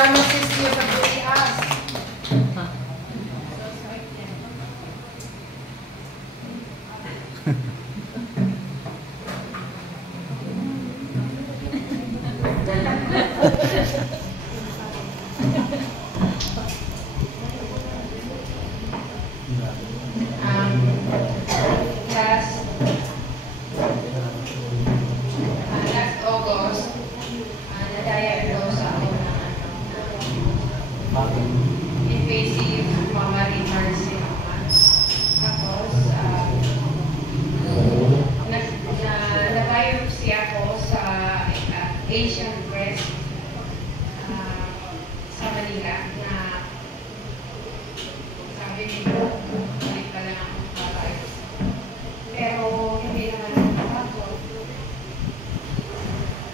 pharmacist here sa Pilipinas. Last August, na-diagnose ako ng invasive mammary carcinoma. Tapos, na-biopsy ako sa Asian breast sa Manila na sabi nito, balik ka lang ang biopsy. Pero hindi naman ako.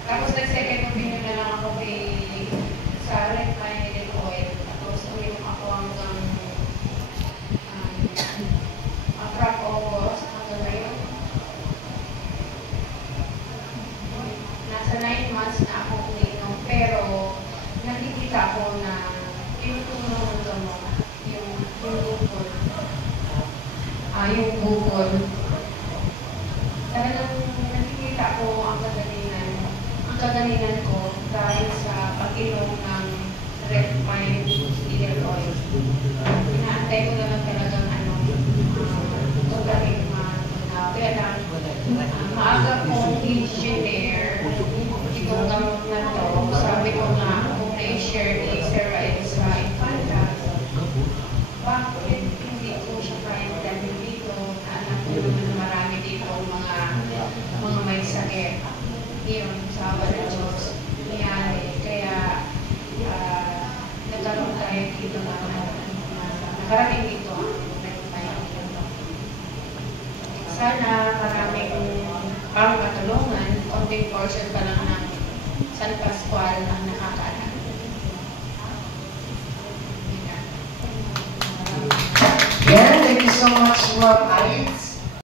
Tapos nag-second opinion na lang ako sa refined oil. Tapos uminom ako hanggang from August hanggang ngayon. Nasa 9 months na ako uminom. Pero nakikita ko na yung tulong ng gamot, yung bukol, talagang nakikita ko ang kagalingan ko dahil sa pag-inom ng refined needle oil. Inaantay ko na lang talagang tugaling kaya lang maaga kong engineer itong gamot na to. Sabi ko nga kung na-share ni Sir Ryan sa Infanta, bakit hindi ko siya kayang dahil dito? Anak ko naman marami dito mga may sakit. Yun, sa Diyos nangyari. Kaya nagkaroon tayo dito na nakarating dito sana maraming pang matulungan, konting portion pa lang ng San Pascual ang nakakaalam. Yeah, thank you so much, Rob.